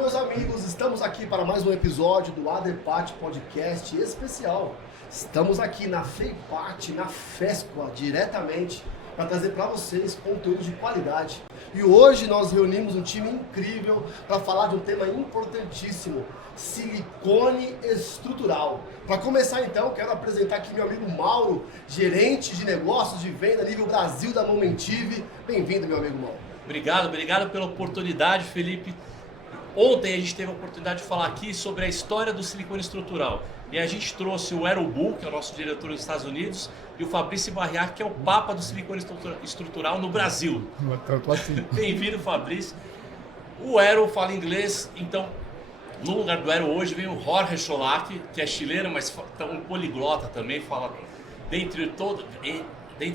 meus amigos, estamos aqui para mais um episódio do ADEPAT Podcast especial. Estamos aqui na FEIPAT, na FESCOA, diretamente, para trazer para vocês conteúdo de qualidade. E hoje nós reunimos um time incrível para falar de um tema importantíssimo, silicone estrutural. Para começar então, quero apresentar aqui meu amigo Mauro, gerente de negócios de venda nível Brasil da Momentive. Bem-vindo, meu amigo Mauro. Obrigado pela oportunidade, Felipe. Ontem a gente teve a oportunidade de falar aqui sobre a história do silicone estrutural. E a gente trouxe o Aerobull, que é o nosso diretor dos Estados Unidos, e o Fabrício Barriac, que é o papa do silicone estrutural no Brasil. Tanto assim. Bem-vindo, Fabrício. O Aero fala inglês, então no lugar do Aero hoje vem o Jorge Scholach, que é chileno, mas um poliglota também, fala dentre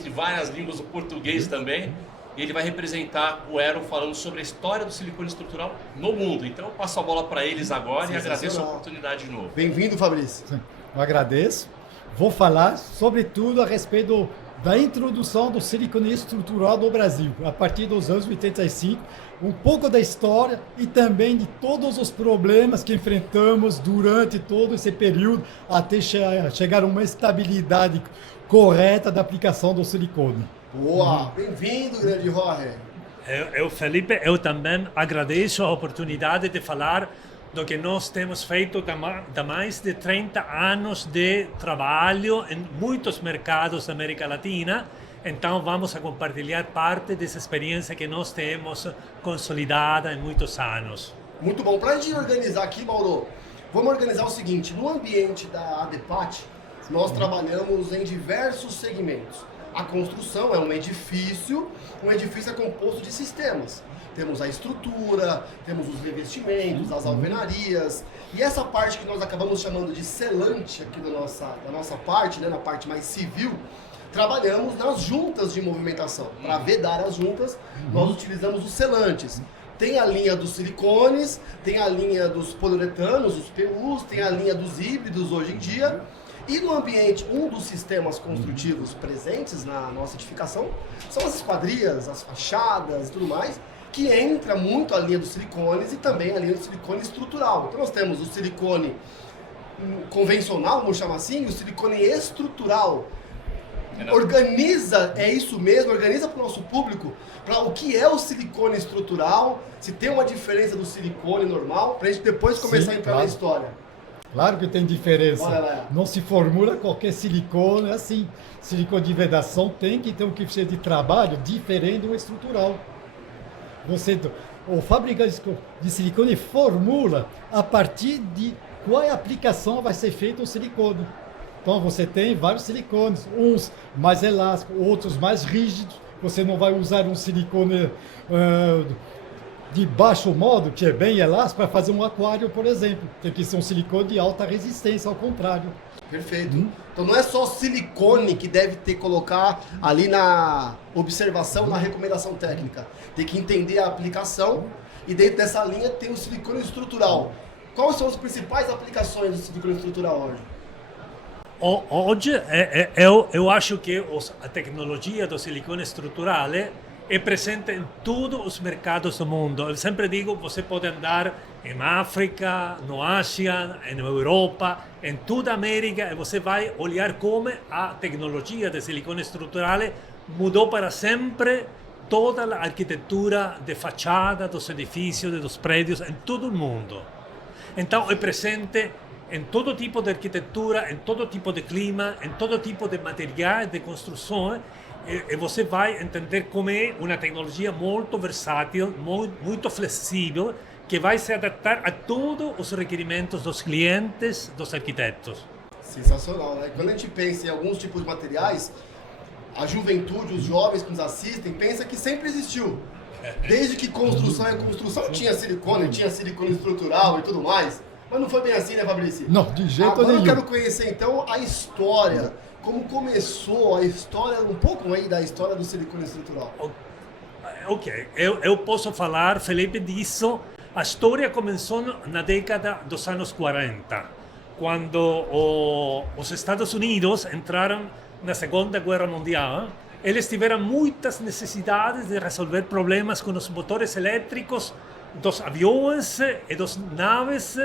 várias línguas o português também. E ele vai representar o Aero falando sobre a história do silicone estrutural no mundo. Então eu passo a bola para eles agora e agradeço a oportunidade de novo. Bem-vindo, Fabrício. Eu agradeço. Vou falar sobretudo a respeito da introdução do silicone estrutural no Brasil, a partir dos anos 85, um pouco da história e também de todos os problemas que enfrentamos durante todo esse período até chegar a uma estabilidade correta da aplicação do silicone. Boa! Bem-vindo, grande Jorge. Felipe, eu também agradeço a oportunidade de falar do que nós temos feito há mais de 30 anos de trabalho em muitos mercados da América Latina. Então vamos a compartilhar parte dessa experiência que nós temos consolidada em muitos anos. Muito bom. Para a gente organizar aqui, Mauro, vamos organizar o seguinte. No ambiente da ADEPAT, nós trabalhamos em diversos segmentos. A construção é um edifício é composto de sistemas. Temos a estrutura, temos os revestimentos, as alvenarias. E essa parte que nós acabamos chamando de selante aqui da nossa parte, né, na parte mais civil, trabalhamos nas juntas de movimentação. Para vedar as juntas, nós utilizamos os selantes. Tem a linha dos silicones, tem a linha dos poliuretanos, os PUs, tem a linha dos híbridos hoje em dia. E no ambiente, um dos sistemas construtivos presentes na nossa edificação são as esquadrias, as fachadas e tudo mais, que entra muito a linha dos silicones e também a linha do silicone estrutural. Então nós temos o silicone convencional, vamos chamar assim, e o silicone estrutural. Organiza, é isso mesmo, organiza para o nosso público para o que é o silicone estrutural, se tem uma diferença do silicone normal, para a gente depois começar a entrar na história. Claro que tem diferença. Não se formula qualquer silicone assim. Silicone de vedação tem que ter um tipo de trabalho diferente do estrutural. O fabricante de silicone formula a partir de qual aplicação vai ser feito o silicone. Então você tem vários silicones, uns mais elásticos, outros mais rígidos. Você não vai usar um silicone de baixo modo, que é bem elástico, para fazer um aquário, por exemplo. Tem que ser um silicone de alta resistência, ao contrário. Perfeito. Então não é só silicone que deve ter colocar ali na observação, na recomendação técnica. Tem que entender a aplicação e dentro dessa linha tem o silicone estrutural. Quais são as principais aplicações do silicone estrutural hoje? Hoje, eu acho que a tecnologia do silicone estrutural é presente em todos os mercados do mundo. Eu sempre digo, você pode andar em África, no Ásia, em Europa, em toda a América, e você vai olhar como a tecnologia de silicone estrutural mudou para sempre toda a arquitetura de fachada dos edifícios, dos prédios, em todo o mundo. Então, é presente em todo tipo de arquitetura, em todo tipo de clima, em todo tipo de materiais de construção, e você vai entender como é uma tecnologia muito versátil, muito flexível, que vai se adaptar a todos os requerimentos dos clientes, dos arquitetos. Sensacional, né? Quando a gente pensa em alguns tipos de materiais, a juventude, os jovens que nos assistem, pensa que sempre existiu. Desde que construção é construção, tinha silicone estrutural e tudo mais. Mas não foi bem assim, né, Fabrício? Não, de jeito Agora nenhum. Eu quero conhecer, então, a história. Como começou a história, um pouco aí da história do silicone estrutural. Ok, eu posso falar, Felipe, disso. A história começou na década dos anos 40, quando os Estados Unidos entraram na Segunda Guerra Mundial. Eles tiveram muitas necessidades de resolver problemas com os motores elétricos dos aviões e das naves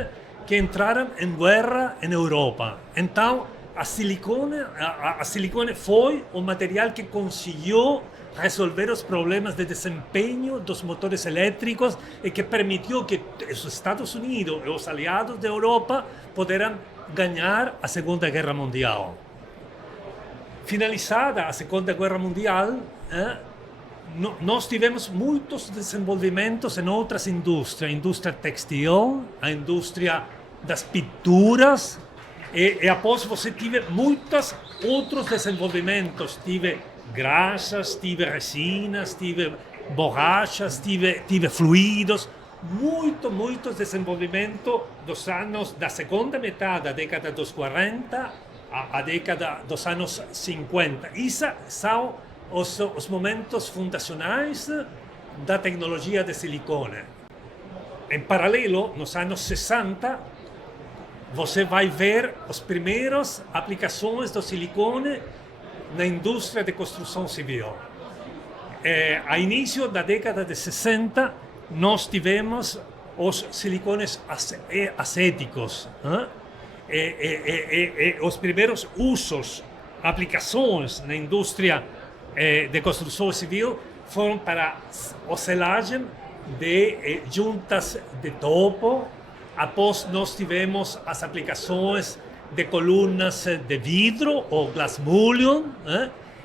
que entraram em guerra em Europa. Então, a silicone foi o material que conseguiu resolver os problemas de desempenho dos motores elétricos e que permitiu que os Estados Unidos e os aliados da Europa pudessem ganhar a Segunda Guerra Mundial. Finalizada a Segunda Guerra Mundial, nós tivemos muitos desenvolvimentos em outras indústrias, a indústria textil, a indústria das pinturas, e após você tive muitos outros desenvolvimentos, tive graxas, tive resinas, tive borrachas, tive fluidos, muito desenvolvimento dos anos, da segunda metade da década dos 40 à década dos anos 50. Esses são os momentos fundacionais da tecnologia de silicone. Em paralelo, nos anos 60, você vai ver as primeiras aplicações do silicone na indústria de construção civil. A início da década de 60, nós tivemos os silicones acéticos. Os primeiros usos, aplicações na indústria de construção civil foram para a selagem de juntas de topo. Após nós tivemos as aplicações de colunas de vidro ou glass mullion,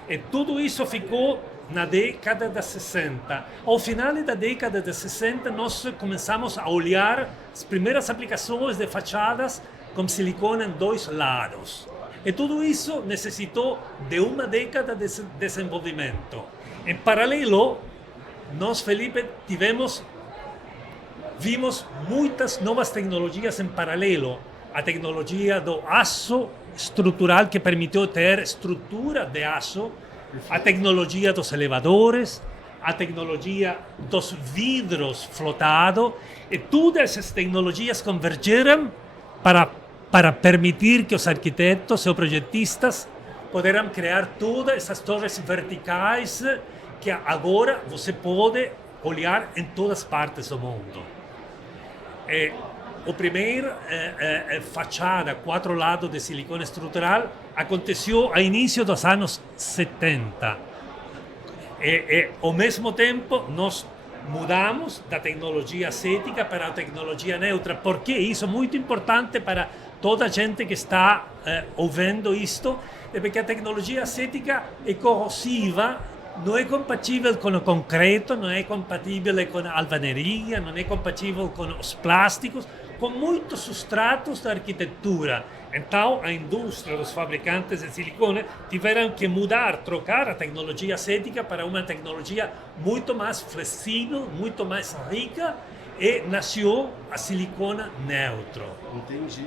e tudo isso ficou na década de 60. Ao final da década de 60, nós começamos a olhar as primeiras aplicações de fachadas com silicone em dois lados. E tudo isso necessitou de uma década de desenvolvimento. Em paralelo, nós, Felipe, vimos muitas novas tecnologias em paralelo. A tecnologia do aço estrutural, que permitiu ter estrutura de aço, a tecnologia dos elevadores, a tecnologia dos vidros flotados, e todas essas tecnologias convergeram para permitir que os arquitetos e os projetistas pudessem criar todas essas torres verticais que agora você pode olhar em todas partes do mundo. O primeiro fachada 4 lados de silicone estrutural aconteceu a início dos anos 70. Ao mesmo tempo, nós mudamos da tecnologia acética para a tecnologia neutra. Por que isso é muito importante para toda a gente que está ouvindo isto? É porque a tecnologia acética é corrosiva, não é compatível com o concreto, não é compatível com a alvenaria, não é compatível com os plásticos, com muitos substratos da arquitetura. Então, a indústria dos fabricantes de silicone tiveram que mudar, trocar a tecnologia acética para uma tecnologia muito mais flexível, muito mais rica, e nasceu a silicone neutro. Entendi.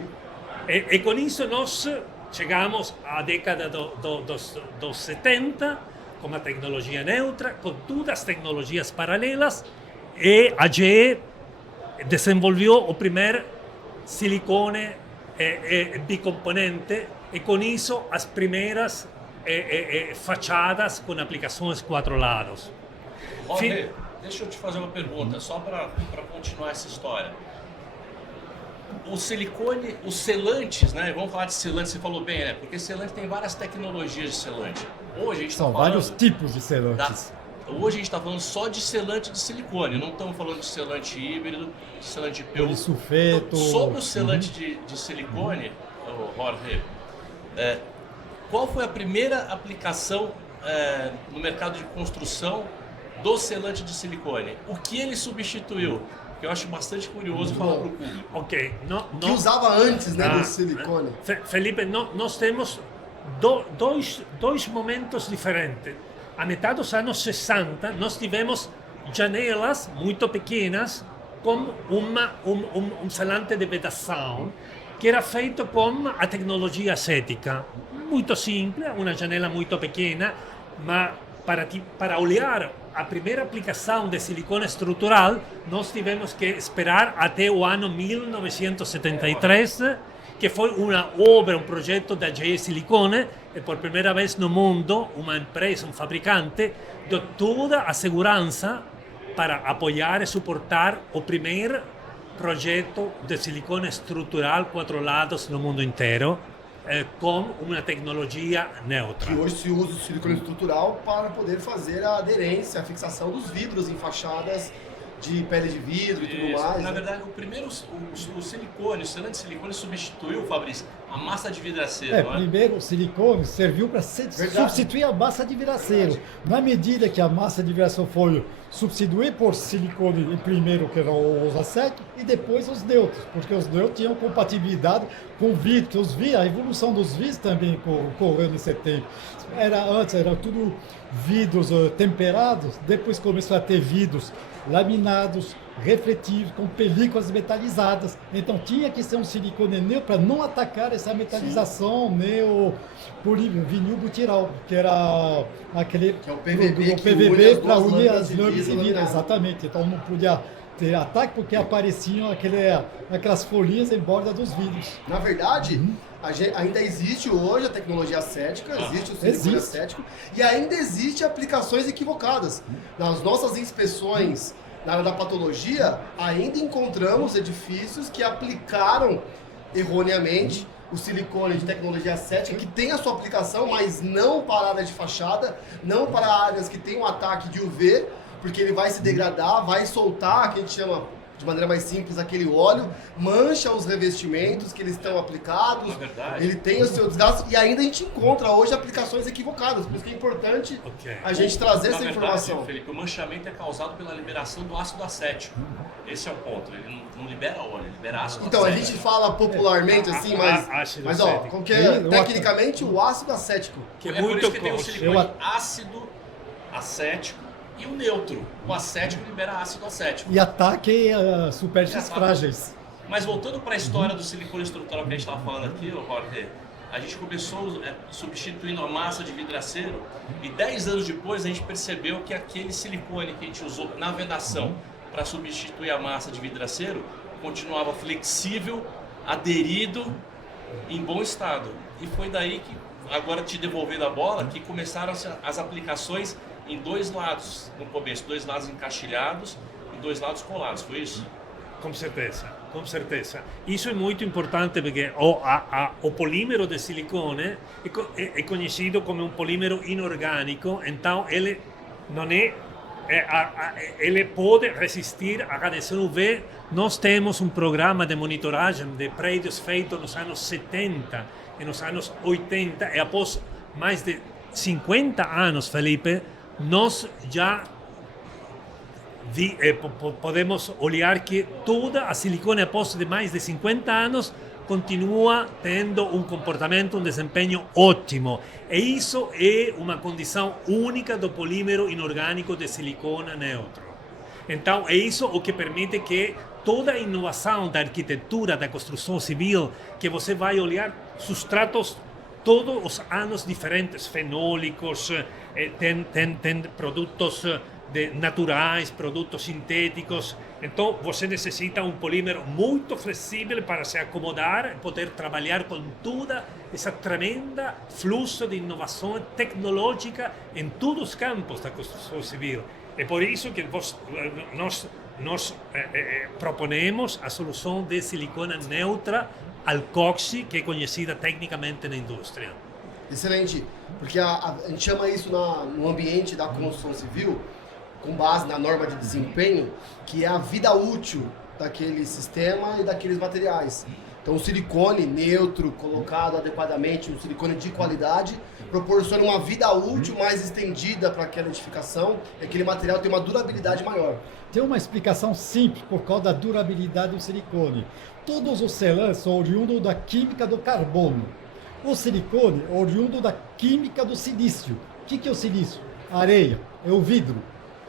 E com isso nós chegamos à década dos 70, com a tecnologia neutra, com todas as tecnologias paralelas, e a GE desenvolveu o primeiro silicone bicomponente, e com isso as primeiras fachadas com aplicações 4 lados. Jorge, deixa eu te fazer uma pergunta, só para continuar essa história. O silicone, os selantes, né? Vamos falar de selante, você falou bem, né? Porque selante tem várias tecnologias de selante. Hoje a gente São vários tipos de selantes. Hoje a gente está falando só de selante de silicone, não estamos falando de selante híbrido, de selante de PU. Polisulfeto. Então, sobre o selante de silicone, Jorge, qual foi a primeira aplicação no mercado de construção do selante de silicone? O que ele substituiu? Que eu acho bastante curioso falar para o público. Ok. Que usava antes, né, do silicone. Felipe, nós temos dois momentos diferentes. A metade dos anos 60, nós tivemos janelas muito pequenas com um selante de vedação que era feito com a tecnologia acética. Muito simples, uma janela muito pequena, mas para olhar a primeira aplicação de silicone estrutural, nós tivemos que esperar até o ano 1973, que foi uma obra, um projeto da GE Silicone, e por primeira vez no mundo, uma empresa, um fabricante, deu toda a segurança para apoiar e suportar o primeiro projeto de silicone estrutural 4 lados no mundo inteiro, com uma tecnologia neutra. Que hoje se usa o silicone estrutural para poder fazer a aderência, a fixação dos vidros em fachadas de pele de vidro e tudo mais. Na né? verdade, o silicone, o selante de silicone substituiu, Fabrício, a massa de vidraceiro, não é? Primeiro o silicone serviu para substituir a massa de vidraceiro. Verdade. Na medida que a massa de vidraceiro foi substituída por silicone, primeiro que eram os acéticos e depois os neutros, porque os neutros tinham compatibilidade com vidro. A evolução dos vidros também ocorreu nesse tempo. Antes era tudo vidros temperados, depois começou a ter vidros laminados, refletivos, com películas metalizadas. Então tinha que ser um silicone neutro para não atacar essa metalização vinil butiral, que era aquele Que é o PVB que une PVB as para duas unir lâminas as de lâminas vidro de vidro. laminado. Exatamente. Então não podia ter ataque porque apareciam aquelas folhinhas em borda dos vidros. Na verdade, ainda existe hoje a tecnologia acética, existe o silicone Existe. acético, e ainda existe aplicações equivocadas. Nas nossas inspeções na área da patologia, ainda encontramos edifícios que aplicaram erroneamente o silicone de tecnologia acética, que tem a sua aplicação, mas não para a área de fachada, não para áreas que tem um ataque de UV, porque ele vai se degradar, vai soltar, que a gente chama de maneira mais simples, aquele óleo, mancha os revestimentos que eles estão aplicados, Na verdade. ele tem o seu desgaste, e ainda a gente encontra hoje aplicações equivocadas, por isso que é importante a gente trazer Na essa verdade, informação. Felipe, o manchamento é causado pela liberação do ácido acético. Esse é o ponto. Ele não libera óleo, ele libera ácido Então, a acético. gente fala popularmente assim, ácido mas ó, acético. como que é, Sim, tecnicamente o ácido acético. Que É é por muito isso que tem o coxo. silicone ácido acético e o neutro. O acético libera ácido acético. E ataque superfícies E ataque. frágeis. Mas voltando para a história do silicone estrutural que a gente estava falando aqui, ô Jorge, a gente começou substituindo a massa de vidraceiro e 10 anos depois a gente percebeu que aquele silicone que a gente usou na vedação para substituir a massa de vidraceiro continuava flexível, aderido, em bom estado. E foi daí que, agora te devolvendo a bola, que começaram as aplicações em dois lados no começo, 2 lados encaixilhados e 2 lados colados, foi isso? Com certeza, com certeza. Isso é muito importante porque o polímero de silicone é conhecido como um polímero inorgânico, então ele não ele pode resistir à radiação UV. Nós temos um programa de monitoragem de prédios feito nos anos 70 e nos anos 80, e após mais de 50 anos, Felipe, nós já podemos olhar que toda a silicone após de mais de 50 anos continua tendo um comportamento, um desempenho ótimo. E isso é uma condição única do polímero inorgânico de silicone neutro. Então, é isso o que permite que toda a inovação da arquitetura, da construção civil, que você vai olhar substratos todos os anos diferentes, fenólicos, tem produtos naturais, produtos sintéticos. Então, você necessita um polímero muito flexível para se acomodar e poder trabalhar com toda essa tremenda fluxo de inovação tecnológica em todos os campos da construção civil. É por isso que nós proponemos a solução de silicone neutra alcoxy, que é conhecida tecnicamente na indústria. Excelente, porque a gente chama isso no ambiente da construção civil, com base na norma de desempenho, que é a vida útil daquele sistema e daqueles materiais. Então o silicone neutro, colocado adequadamente, um silicone de qualidade, proporciona uma vida útil mais estendida para aquela edificação, e aquele material tem uma durabilidade maior. Tem uma explicação simples por causa da durabilidade do silicone. Todos os selantes são oriundos da química do carbono. O silicone é oriundo da química do silício. O que é o silício? A areia, é o vidro.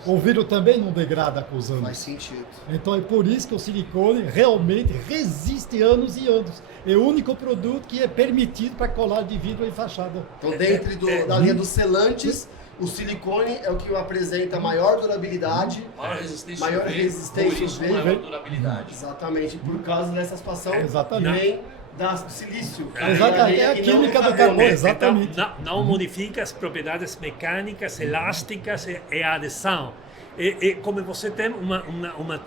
O vidro também não degrada com os anos. Faz sentido. Então é por isso que o silicone realmente resiste anos e anos. É o único produto que é permitido para colar de vidro em fachada. Então, dentro da linha dos selantes, o silicone é o que apresenta maior durabilidade, Maior resistência maior UV, resistência por isso UV. maior durabilidade. exatamente, por causa dessa situação Exatamente. vem do silício. Exatamente, é a E não química do carbono. carbono. Exatamente. Então, não modifica as propriedades mecânicas, elásticas e a adesão. E como você tem uma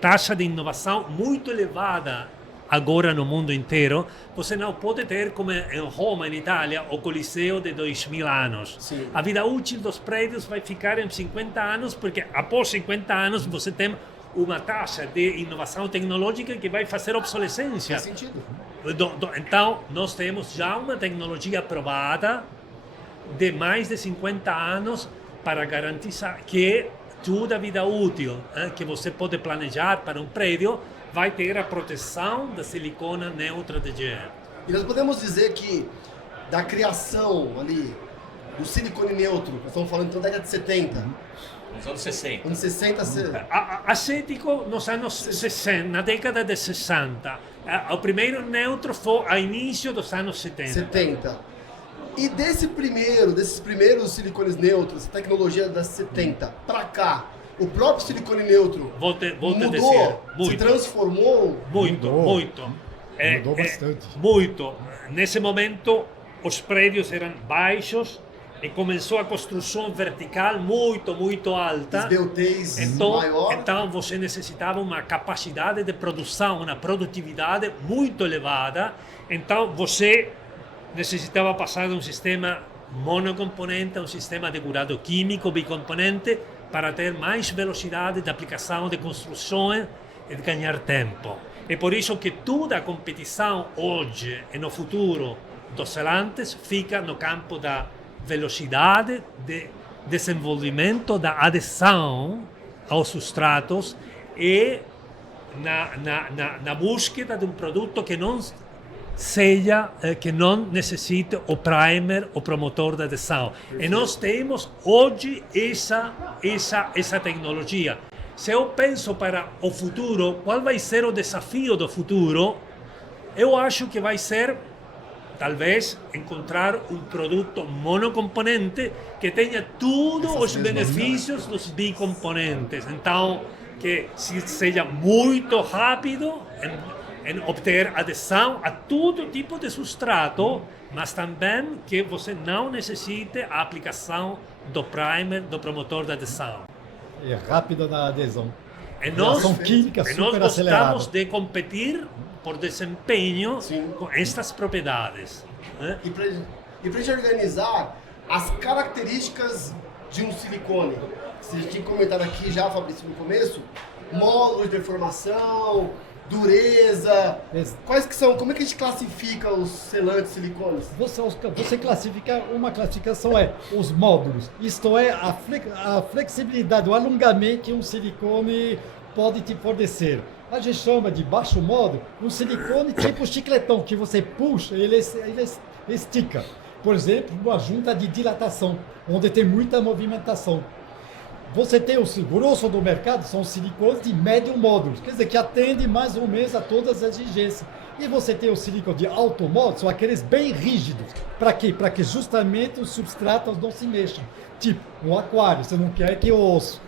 taxa de inovação muito elevada agora no mundo inteiro, você não pode ter como em Roma, em Itália, o Coliseu de 2000 anos. Sim. A vida útil dos prédios vai ficar em 50 anos, porque após 50 anos você tem uma taxa de inovação tecnológica que vai fazer obsolescência. Faz sentido. Então, nós temos já uma tecnologia aprovada de mais de 50 anos para garantizar que toda a vida útil que você pode planejar para um prédio vai ter a proteção da silicona neutra de GE. E nós podemos dizer que da criação ali do silicone neutro, nós estamos falando então da década de 70, Nos anos 60. anos 60, Acético nos anos 60, na década de 60. O primeiro neutro foi ao início dos anos 70. 70. E desses primeiros silicones neutros, tecnologia das 70 para cá, o próprio silicone neutro Volte a mudou, dizer, se muito. transformou. Muito, Mudou. muito. Mudou bastante. Muito. Nesse momento, os prédios eram baixos e começou a construção vertical muito, muito alta. Esbeltez maior. Então você necessitava uma capacidade de produção, uma produtividade muito elevada. Então você necessitava passar de um sistema monocomponente a um sistema de curado químico bicomponente para ter mais velocidade de aplicação de construções e de ganhar tempo. É por isso que toda a competição hoje e no futuro dos selantes fica no campo da velocidade de desenvolvimento, da adesão aos substratos e na búsqueda de um produto que não seja, que não necessite o primer, o promotor de adesão. E nós temos hoje essa tecnologia. Se eu penso para o futuro, qual vai ser o desafio do futuro? Eu acho que vai ser, talvez, encontrar um produto monocomponente que tenha todos os benefícios dos bicomponentes. Então, que seja muito rápido em obter adesão a todo tipo de substrato, mas também que você não necessite a aplicação do primer, do promotor de adesão. É rápida na adesão. E nós, Reação química e nós super acelerada. gostamos de competir por desempenho Sim. com estas propriedades. Né? E para a gente organizar as características de um silicone, você tinha comentado aqui já, Fabrício, no começo, módulos de deformação, dureza, quais que são, como é que a gente classifica os selantes silicones? Você classifica, uma classificação é os módulos, isto é, a flexibilidade, o alongamento que um silicone pode te fornecer. A gente chama de baixo módulo um silicone tipo chicletão, que você puxa e ele estica. Por exemplo, uma junta de dilatação, onde tem muita movimentação. Você tem o grosso do mercado, são silicones de médio módulo, quer dizer, que atende mais ou menos a todas as exigências. E você tem o silicone de alto módulo, são aqueles bem rígidos. Para quê? Para que justamente os substratos não se mexam. Tipo, um aquário, você não quer que os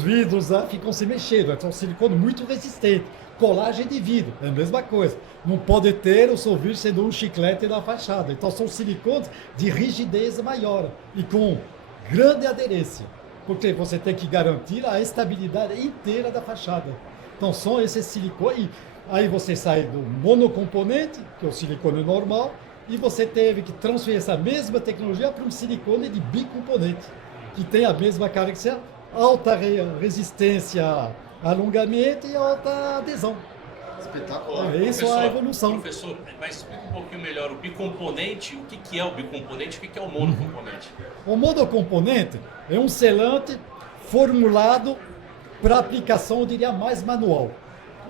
vidros ficam se mexendo. É um silicone muito resistente. Colagem de vidro, é a mesma coisa. Não pode ter o seu vidro sendo um chiclete na fachada. Então são silicones de rigidez maior e com grande aderência. Porque você tem que garantir a estabilidade inteira da fachada. Então são esses silicones. Aí você sai do monocomponente, que é o silicone normal, e você teve que transferir essa mesma tecnologia para um silicone de bicomponente, que tem a mesma característica, alta resistência, alongamento e alta adesão. Espetacular. Isso é a evolução. Professor, mas explica um pouquinho melhor o bicomponente, o que é o bicomponente, o que é o monocomponente? O monocomponente é um selante formulado para aplicação, eu diria, mais manual.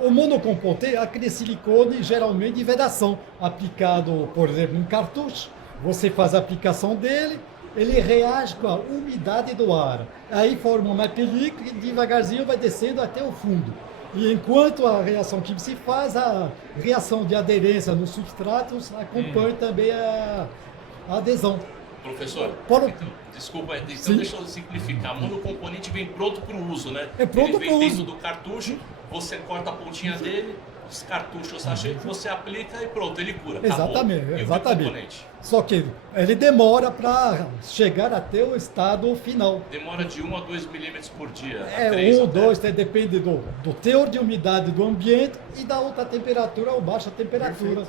O monocomponente é aquele silicone geralmente de vedação, aplicado, por exemplo, em cartucho. Você faz a aplicação dele, ele reage com a umidade do ar. Aí forma uma película e devagarzinho vai descendo até o fundo. E enquanto a reação química se faz, a reação de aderência nos substratos acompanha também a adesão. Professor, Paulo. então, desculpa, então Sim. deixa eu simplificar. Monocomponente vem pronto para o uso, né? É pronto Ele vem pro dentro uso. do cartucho, você corta a pontinha dele os cartuchos sachê que você aplica e pronto, ele cura. Acabou. Exatamente, E o exatamente. bicomponente? Só que ele demora para chegar até o estado final. Demora de 1 a 2 milímetros por dia. É, 3 1, até. 2, depende do teor de umidade do ambiente e da alta temperatura ou baixa temperatura.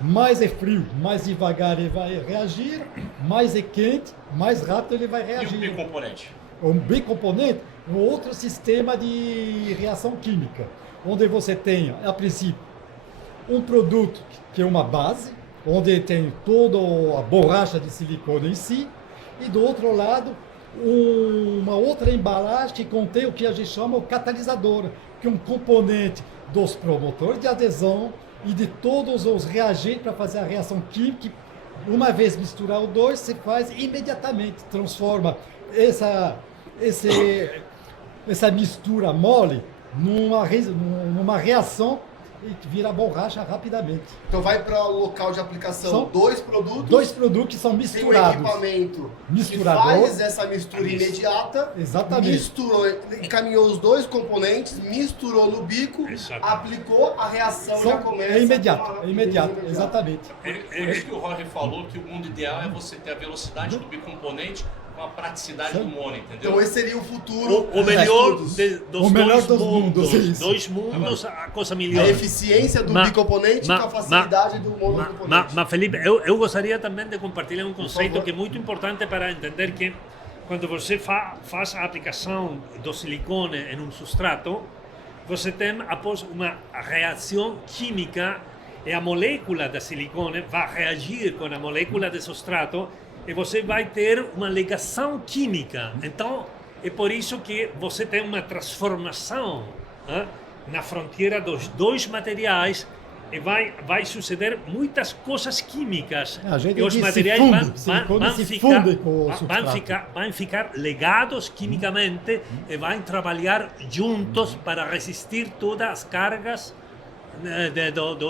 Mais é frio, mais devagar ele vai reagir, mais é quente, mais rápido ele vai E o reagir. bicomponente? Um bicomponente é um outro sistema de reação química, onde você tem, a princípio, um produto que é uma base, onde tem toda a borracha de silicone em si, e do outro lado, uma outra embalagem que contém o que a gente chama o catalisador, que é um componente dos promotores de adesão e de todos os reagentes para fazer a reação química. Uma vez misturar os dois, você faz imediatamente, transforma essa mistura mole numa reação e vira borracha rapidamente. Então vai para o local de aplicação São dois produtos. Dois produtos que são Tem um misturados. equipamento Misturador. que faz essa mistura imediata. Exatamente. Misturou, encaminhou os dois componentes, misturou no bico, Exatamente. aplicou, a reação já começa. É imediato, com uma é imediato, rapidez exatamente. Por isso que o Jorge falou que o mundo ideal é você ter a velocidade do bicomponente com a praticidade do mono, entendeu? Então esse seria o futuro. O melhor dos dos O melhor dois dos mundos. mundos, isso. Dois mundos, a coisa melhor. A eficiência do bicomponente com a facilidade do monocomponente. Mas Felipe, eu gostaria também de compartilhar um conceito favor. que é muito importante para entender que quando você faz a aplicação do silicone em um substrato, você tem após uma reação química e a molécula da silicone vai reagir com a molécula do substrato e você vai ter uma ligação química. Então, é por isso que você tem uma transformação na fronteira dos dois materiais e vai suceder muitas coisas químicas. A gente E os diz materiais se vão, funde, silicone se funde com o substrato. vão ficar ligados quimicamente e vão trabalhar juntos para resistir todas as cargas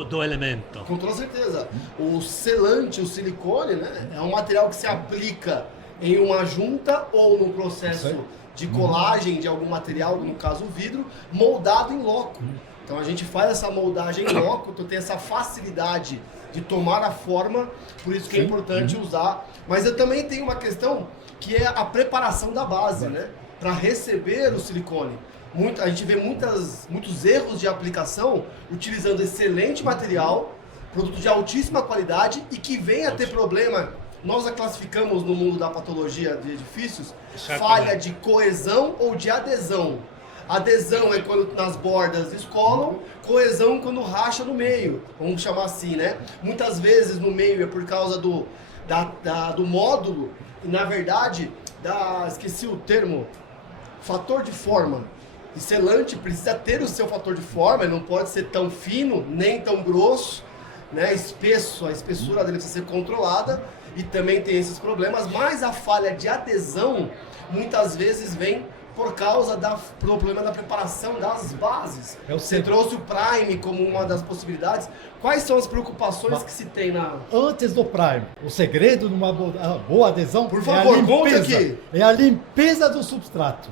do elemento. Com toda certeza. O selante, o silicone, né, é um material que se aplica em uma junta ou no processo de colagem de algum material, no caso o vidro, moldado em loco. Então a gente faz essa moldagem em loco, então tem essa facilidade de tomar a forma, por isso que é importante usar. Mas eu também tenho uma questão que é a preparação da base, né, para receber o silicone. A gente vê muitos erros de aplicação utilizando excelente material, produto de altíssima qualidade e que vem a ter problema. Nós a classificamos no mundo da patologia de edifícios, falha de coesão ou de adesão. Adesão é quando nas bordas descolam, coesão quando racha no meio, vamos chamar assim, né? Muitas vezes no meio é por causa do módulo e na verdade, esqueci o termo, fator de forma. E selante precisa ter o seu fator de forma, ele não pode ser tão fino, nem tão grosso, né? Espesso, a espessura dele precisa ser controlada e também tem esses problemas, mas a falha de adesão muitas vezes vem por causa do problema da preparação das bases. Você trouxe o Prime como uma das possibilidades. Quais são as preocupações que se tem na... Antes do Prime, o segredo de uma boa adesão Por favor, conte aqui. É a limpeza do substrato.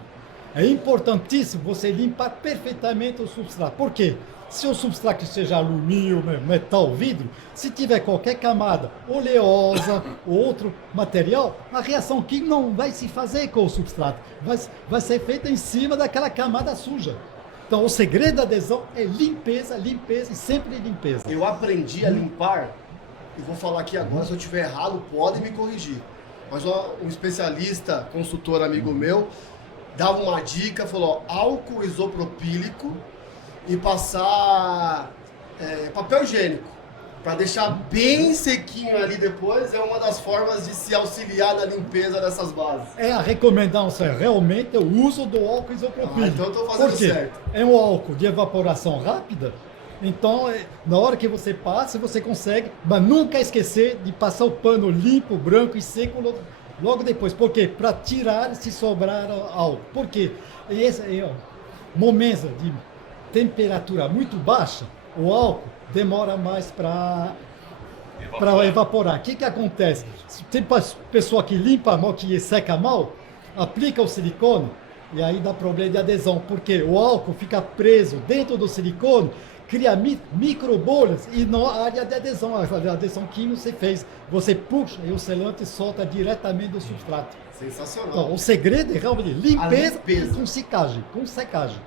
É importantíssimo você limpar perfeitamente o substrato. Por quê? Se o substrato seja alumínio, metal, vidro, se tiver qualquer camada oleosa ou outro material, a reação química não vai se fazer com o substrato. Vai ser feita em cima daquela camada suja. Então o segredo da adesão é limpeza, limpeza e sempre limpeza. Eu aprendi a limpar, e vou falar aqui agora, se eu estiver errado, podem me corrigir. Mas um especialista, consultor amigo meu, dava uma dica, falou, álcool isopropílico e passar papel higiênico, para deixar bem sequinho ali depois, é uma das formas de se auxiliar na limpeza dessas bases. A recomendação é realmente o uso do álcool isopropílico. Então eu estou fazendo Por quê? certo. É um álcool de evaporação rápida, então na hora que você passa, você consegue, mas nunca esquecer de passar o pano limpo, branco e seco logo depois. Por quê? Para tirar se sobrar álcool. Por quê? Esse momento de temperatura muito baixa, o álcool demora mais para evaporar. O que acontece? Tem pessoa que limpa mal, que seca mal, aplica o silicone e aí dá problema de adesão, porque o álcool fica preso dentro do silicone cria microbolhas e não a área de adesão. A adesão química você fez. Você puxa e o selante solta diretamente do substrato. Sensacional. Então, o segredo é realmente limpeza, limpeza. com secagem. Com secagem.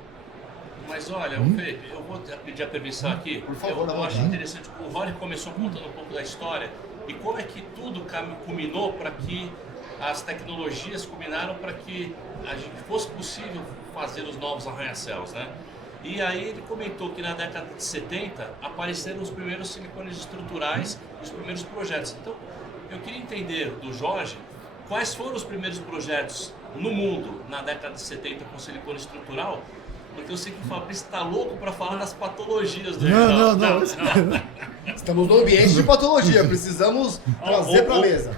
Mas olha, Felipe, eu vou pedir a permissão aqui. Por favor, eu à acho vontade. interessante. O Rory começou contando um pouco da história e como é que tudo culminou para que as tecnologias culminaram para que a gente fosse possível fazer os novos arranha-céus, né? E aí ele comentou que na década de 70 apareceram os primeiros silicones estruturais e os primeiros projetos. Então, eu queria entender do Jorge quais foram os primeiros projetos no mundo na década de 70 com silicone estrutural, porque eu sei que o Fabrício está louco para falar das patologias do Não. Estamos no ambiente de patologia, precisamos trazer para a mesa.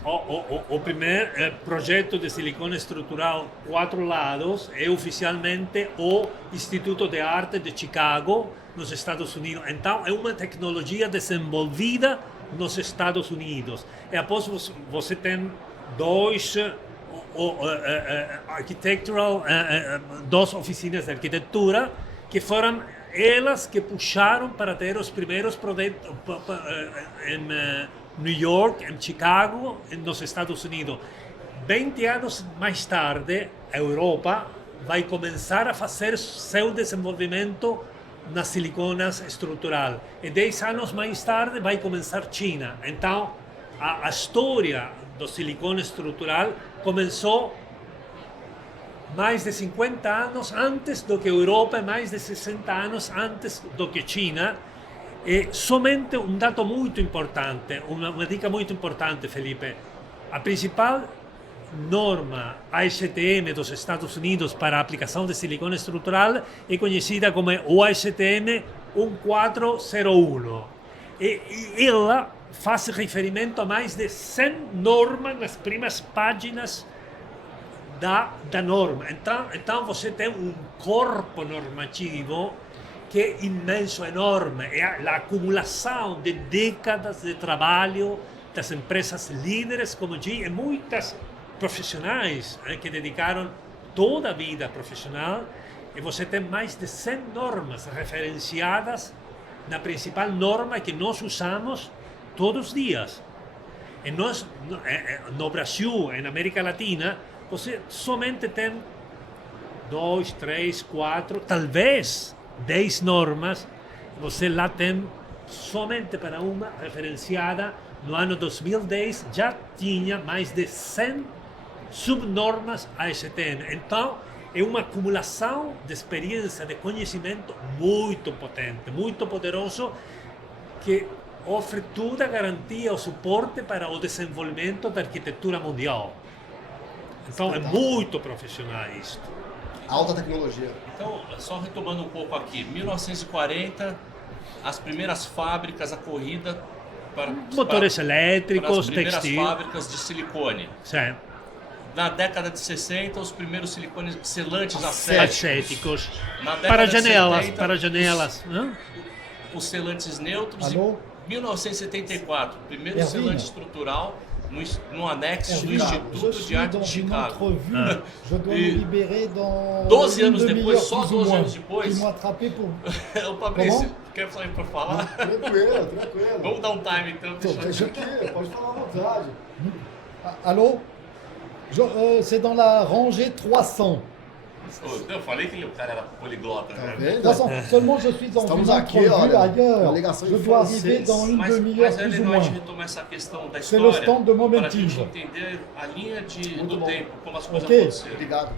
O primeiro projeto de silicone estrutural 4 lados é oficialmente o Instituto de Arte de Chicago, nos Estados Unidos. Então, é uma tecnologia desenvolvida nos Estados Unidos. E após você tem dois duas oficinas de arquitetura que foram elas que puxaram para ter os primeiros projetos em New York, em Chicago, nos Estados Unidos. 20 anos mais tarde, a Europa vai começar a fazer seu desenvolvimento nas siliconas estrutural. E 10 anos mais tarde vai começar a China. Então, a história do silicone estrutural começou mais de 50 anos antes do que a Europa, mais de 60 anos antes do que a China. E somente um dado muito importante, uma dica muito importante, Felipe. A principal norma ASTM dos Estados Unidos para a aplicação de silicone estrutural é conhecida como o ASTM 1401. E ela faz referimento a mais de 100 normas nas primeiras páginas da norma. Então você tem um corpo normativo que é imenso, enorme. É a acumulação de décadas de trabalho das empresas líderes como GE e muitas profissionais que dedicaram toda a vida profissional. E você tem mais de 100 normas referenciadas na principal norma que nós usamos todos os dias. E nós, no Brasil, na América Latina, você somente tem 2, 3, 4, talvez 10 normas. Você lá tem somente para uma referenciada. No ano 2010 já tinha mais de 100 subnormas ASTM. Então, é uma acumulação de experiência, de conhecimento muito potente, muito poderoso, que offre toda a garantia, o suporte para o desenvolvimento da arquitetura mundial. Então, é muito profissional isso. Alta tecnologia. Então, só retomando um pouco aqui, 1940, as primeiras fábricas, a corrida para motores para elétricos, as primeiras textil. fábricas de silicone. Sim. Na década de 60, os primeiros silicones selantes acéticos. Acéticos. Na década Para de janelas, 70, para janelas. os selantes neutros. Alô? Em 1974, primeiro Erwin. selante estrutural no anexo do Je Instituto de suis Arte de dans une Chicago. entrevue, je dois Et me libérer dans 12 une anos depois, demi-heure, só plus ou 12 moins. anos depois. Ils m'ont attrapé pour... Ô Fabrício, Como? quer sair para falar? Tranquilo, tranquilo. Vamos dar um time então. Deixa aqui, pode falar à vontade. Allô? C'est dans la rangée 300. Eu falei que o cara era poliglota, Tá né? vendo? 300. Seulement je suis dans Estamos une aqui, entrevue olha, ailleurs. delegação Je em dois francês. arriver dans une Mas demi-heure, é plus ou legal a gente moins. retomar essa questão da C'est le história stand de para a Momentive. gente entender a linha Muito do bom. tempo, como as coisas Ok. aconteceram. Obrigado.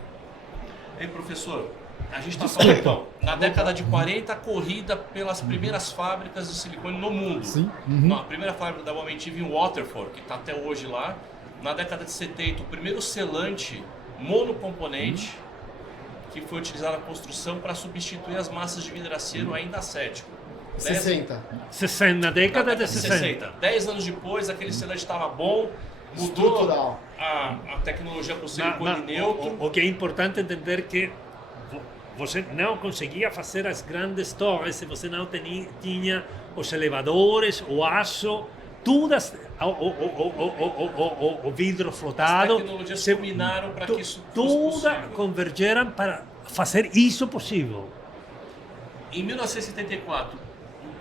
Ei, professor, a gente está falando então, na década de 40, a corrida pelas primeiras fábricas de silicone no mundo. Sim. Não, a primeira fábrica da Momentive em Waterford, que está até hoje lá. Na década de 70, o primeiro selante monocomponente que foi utilizado na construção para substituir as massas de vidraceiro ainda acético. 60. 60, na década de 60. 10 anos depois, aquele selante estava bom, mudou Estrutural. a tecnologia para o silicone neutro. O que é importante entender que você não conseguia fazer as grandes torres se você não tinha os elevadores, o aço, todas, o vidro flotado. As tecnologias combinaram para que isso fosse Todas possível. convergeram para fazer isso possível. Em 1974,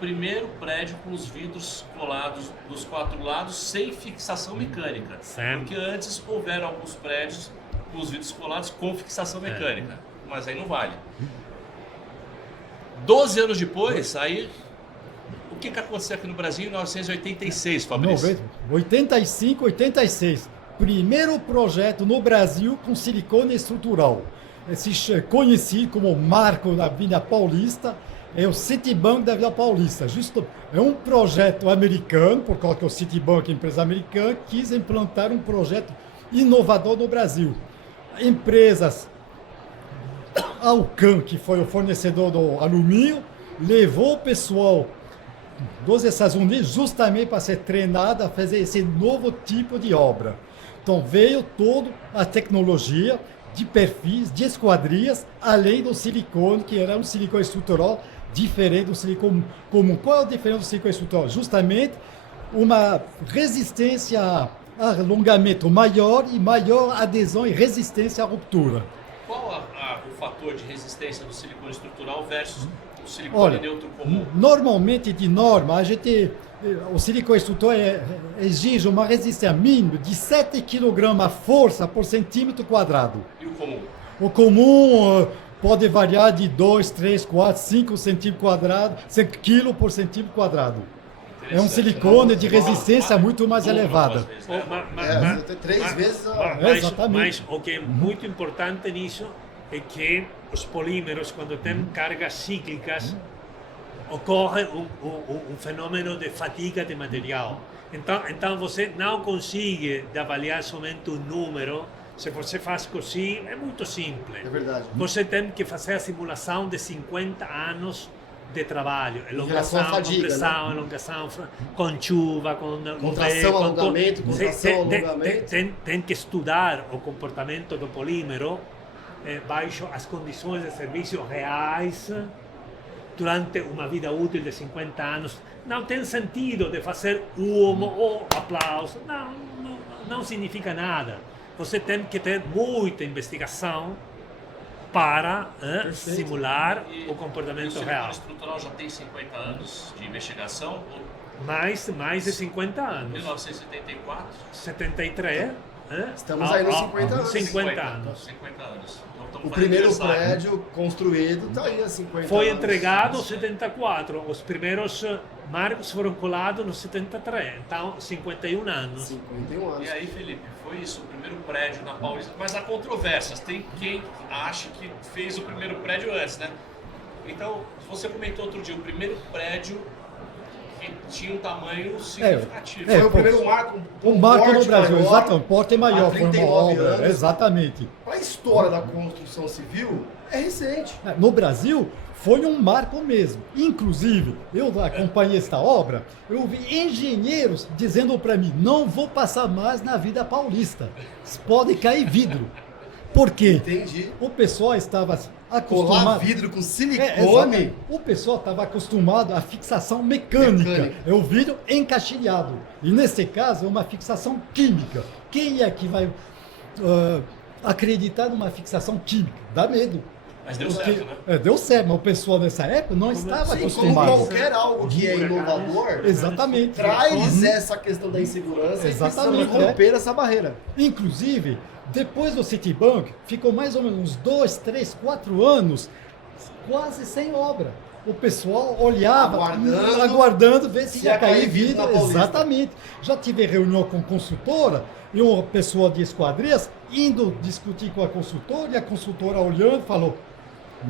primeiro prédio com os vidros colados dos 4 lados sem fixação mecânica. Sim. Porque antes houveram alguns prédios com os vidros colados com fixação mecânica. Mas aí não vale. 12 anos depois, aí o que aconteceu aqui no Brasil em 1986, Fabrício? 85, 86. Primeiro projeto no Brasil com silicone estrutural. Esse conhecido como marco da Avenida Paulista é o Citibank da Avenida Paulista. É um projeto americano, por causa que o Citibank, empresa americana, quis implantar um projeto inovador no Brasil. Empresas, Alcan, que foi o fornecedor do alumínio, levou o pessoal dos Estados Unidos justamente para ser treinado a fazer esse novo tipo de obra. Então veio toda a tecnologia de perfis, de esquadrias, além do silicone, que era um silicone estrutural diferente do silicone comum. Qual é a diferença do silicone estrutural? Justamente uma resistência a alongamento maior e maior adesão e resistência à ruptura. Qual o fator de resistência do silicone estrutural versus o silicone neutro comum? Normalmente, de norma, o silicone estrutural exige uma resistência mínima de 7 kg a força por centímetro quadrado. E o comum? O comum pode variar de 2, 3, 4, 5 centímetros quadrados, 5 kg por centímetro quadrado. É um silicone de resistência muito mais elevada. Três vezes. Mas o que é muito importante nisso é que os polímeros, quando têm cargas cíclicas, ocorre um fenômeno de fatiga de material. Então você não consegue avaliar somente um número. Se você faz assim, é muito simples. É verdade. Você tem que fazer a simulação de 50 anos de trabalho, elongação, compressão, elongação, com chuva, com contração, alongamento, contração, alongamento. Tem que estudar o comportamento do polímero baixo as condições de serviço reais durante uma vida útil de 50 anos. Não tem sentido de fazer ou aplauso, não significa nada. Você tem que ter muita investigação para simular o comportamento real. O silicone estrutural já tem 50 anos de investigação? Mais de 50 anos. 1974? 73. Estamos aí nos 50 anos. 50 anos. 50 anos. Então, o primeiro prédio construído está aí há 50 Foi anos. entregado em 74. Os primeiros marcos foram colados no 73. Então, 51 anos. 51 anos. E aí, Felipe, foi isso, o primeiro prédio na Paulista. Mas há controvérsias. Tem quem acha que fez o primeiro prédio antes, né? Então, você comentou outro dia, o primeiro prédio que tinha um tamanho significativo. Foi o primeiro marco. Um marco no Brasil, exatamente. O porte é maior, foi uma obra. Anos. Exatamente. A história da construção civil é recente. No Brasil, foi um marco mesmo. Inclusive, eu acompanhei esta obra, eu vi engenheiros dizendo para mim, não vou passar mais na Vida Paulista. Pode cair vidro. Por quê? Entendi. O pessoal estava acostumado... Colar vidro com silicone? O pessoal estava acostumado à fixação mecânica. É o vidro encaixilhado. E nesse caso, é uma fixação química. Quem é que vai acreditar numa fixação química? Dá medo. Mas deu certo, né? Deu certo, mas o pessoal nessa época não estava acostumado. Como qualquer algo que é inovador, exatamente, traz essa questão da insegurança e precisa romper essa barreira. Inclusive, depois do Citibank, ficou mais ou menos uns 2, 3, 4 anos quase sem obra. O pessoal olhava, aguardando ver se ia cair vidro. Exatamente. Já tive reunião com consultora e uma pessoa de esquadrias indo discutir com a consultora e a consultora olhando falou: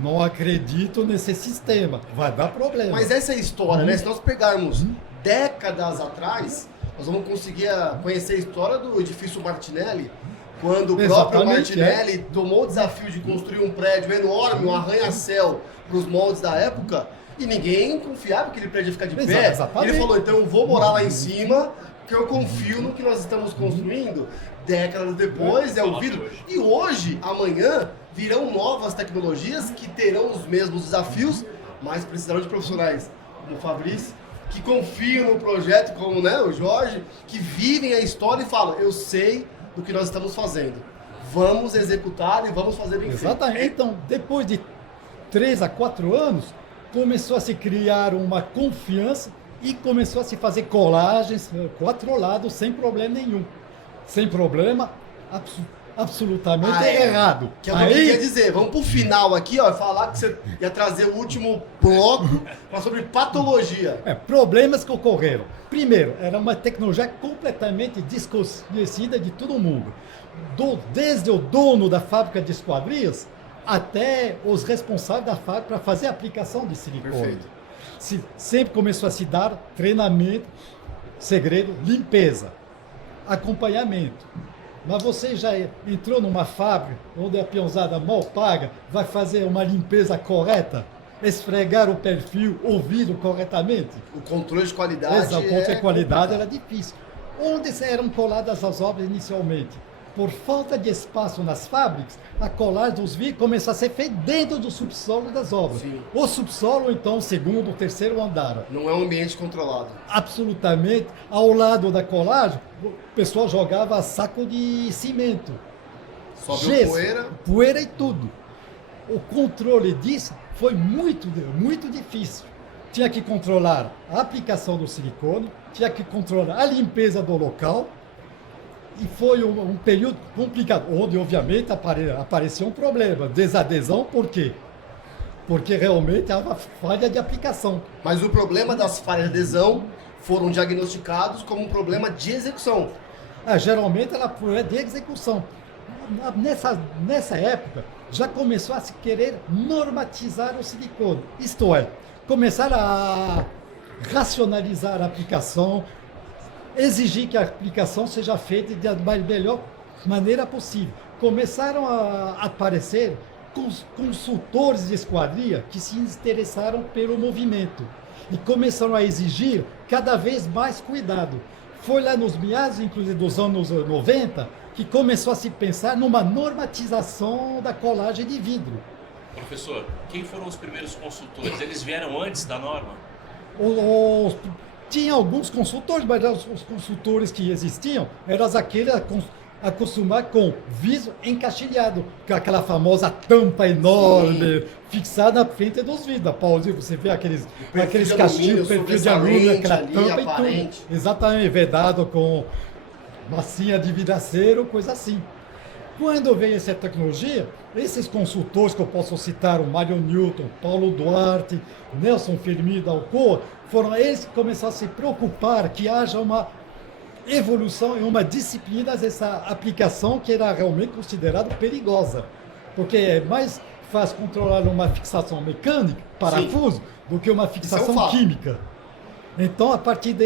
não acredito nesse sistema, vai dar problema. Mas essa é a história, né? Se nós pegarmos décadas atrás, nós vamos conseguir conhecer a história do edifício Martinelli, quando o próprio Martinelli tomou o desafio de construir um prédio enorme, um arranha-céu para os moldes da época, e ninguém confiava que aquele prédio ia ficar de pé. Exatamente. Ele falou, então eu vou morar lá em cima, porque eu confio no que nós estamos construindo. Décadas depois, é o vidro. E hoje, amanhã, virão novas tecnologias que terão os mesmos desafios, mas precisarão de profissionais como o Fabrício, que confiam no projeto, como o Jorge, que vivem a história e falam, eu sei do que nós estamos fazendo. Vamos executar e vamos fazer bem feito. Exatamente. Então, depois de 3 a 4 anos, começou a se criar uma confiança e começou a se fazer colagens controlados sem problema nenhum. Sem problema, absolutamente errado. Que é o que eu queria dizer. Vamos pro final aqui, ó, falar que você ia trazer o último bloco falar sobre patologia. Problemas que ocorreram. Primeiro, era uma tecnologia completamente desconhecida de todo mundo. Desde o dono da fábrica de esquadrias até os responsáveis da fábrica para fazer a aplicação de silicone. Perfeito. Sempre começou a se dar treinamento, segredo, limpeza, acompanhamento. Mas você já entrou numa fábrica onde a peãozada mal paga vai fazer uma limpeza correta? Esfregar o perfil, ouvido corretamente? O controle de qualidade. O controle de qualidade era difícil. Onde eram coladas as obras inicialmente? Por falta de espaço nas fábricas, a colagem dos vidros começou a ser feita dentro do subsolo das obras. Sim. O subsolo, então, o segundo, o terceiro andar. Não é um ambiente controlado. Absolutamente. Ao lado da colagem, o pessoal jogava saco de cimento. Sobe poeira. Poeira e tudo. O controle disso foi muito difícil. Tinha que controlar a aplicação do silicone, tinha que controlar a limpeza do local. E foi um período complicado, onde obviamente apareceu um problema, desadesão, por quê? Porque realmente havia falha de aplicação. Mas o problema das falhas de adesão foram diagnosticados como um problema de execução. Geralmente ela foi de execução. Nessa época, já começou a se querer normatizar o silicone. Isto é, começar a racionalizar a aplicação, exigir que a aplicação seja feita da melhor maneira possível. Começaram a aparecer consultores de esquadria que se interessaram pelo movimento e começaram a exigir cada vez mais cuidado. Foi lá nos meados, inclusive dos anos 90, que começou a se pensar numa normatização da colagem de vidro. Professor, quem foram os primeiros consultores? Eles vieram antes da norma? Tinha alguns consultores, mas os consultores que existiam eram aqueles acostumados com vidro encaixilhado, com aquela famosa tampa enorme, fixada na frente dos vidros. Paulinho, você vê aqueles caixinhos, perfil de alumínio, aquela tampa e tudo. Exatamente, vedado com massinha de vidraceiro, coisa assim. Quando veio essa tecnologia, esses consultores que eu posso citar, o Mário Newton, Paulo Duarte, Nelson Firmino da Alcoa, foram eles que começaram a se preocupar que haja uma evolução e uma disciplina dessa aplicação que era realmente considerada perigosa. Porque é mais fácil controlar uma fixação mecânica, parafuso, do que uma fixação química. Então, a partir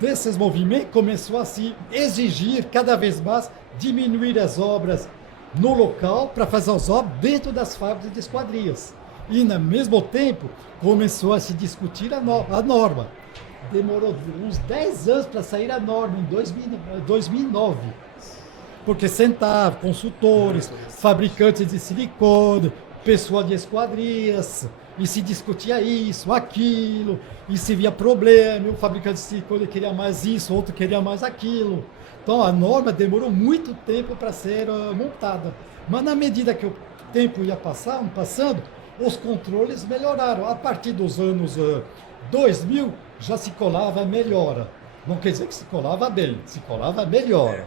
desses movimentos, começou a se exigir cada vez mais diminuir as obras no local para fazer as obras dentro das fábricas de esquadrias. E, no mesmo tempo, começou a se discutir a norma. Demorou uns 10 anos para sair a norma, em 2009. Porque sentavam consultores, fabricantes de silicone, pessoal de esquadrias, e se discutia isso, aquilo, e se via problema, o fabricante de silicone queria mais isso, outro queria mais aquilo. Então a norma demorou muito tempo para ser montada. Mas na medida que o tempo ia passando, os controles melhoraram. A partir dos anos 2000, já se colava melhor. Não quer dizer que se colava bem, se colava melhor.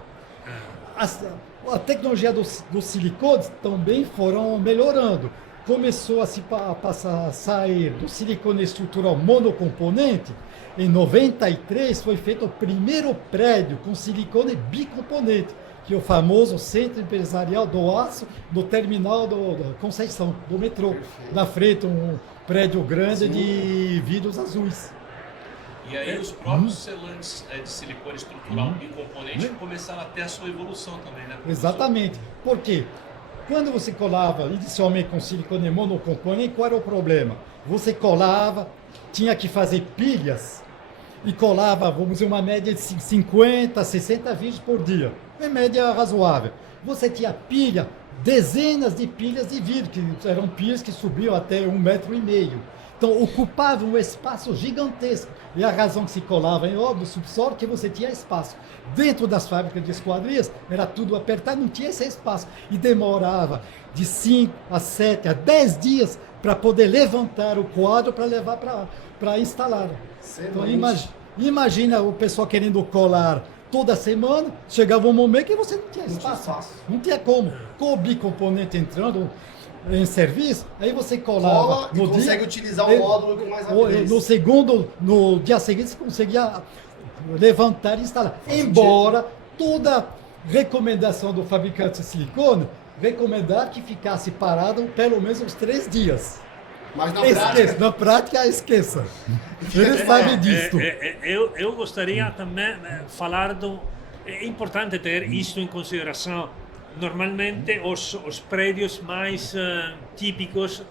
A tecnologia dos silicones também foram melhorando. Começou a sair do silicone estrutural monocomponente. Em 93 foi feito o primeiro prédio com silicone bicomponente, que é o famoso Centro Empresarial do Aço, no terminal da Conceição, do metrô. Na frente, um prédio grande de vidros azuis. E aí os próprios selantes de silicone estrutural bicomponente começaram a ter a sua evolução também, né, professor? Exatamente. Por quê? Quando você colava inicialmente com silicone monocomponente, qual era o problema? Você colava, tinha que fazer pilhas e colava, vamos dizer, uma média de 50, 60 vídeos por dia. Uma média razoável. Você tinha pilha, dezenas de pilhas de vidro, que eram pilhas que subiam até 1,5 metro. Então, ocupava um espaço gigantesco. E a razão que se colava em obra do subsolo é que você tinha espaço. Dentro das fábricas de esquadrias, era tudo apertado, não tinha esse espaço. E demorava de 5 a 7 a 10 dias para poder levantar o quadro para levar para instalar. Então, imagina o pessoal querendo colar toda semana, chegava um momento que você não tinha espaço. Não tinha como. Com o bicomponente entrando em serviço, aí você colava e consegue utilizar o módulo com mais rapidez. No dia seguinte você conseguia levantar e instalar. Embora toda recomendação do fabricante de silicone recomendar que ficasse parado pelo menos uns 3 dias. Mas na prática, esqueça. Ele sabe disso. Eu gostaria também de falar é importante ter isso em consideração. Normalmente, os prédios mais típicos,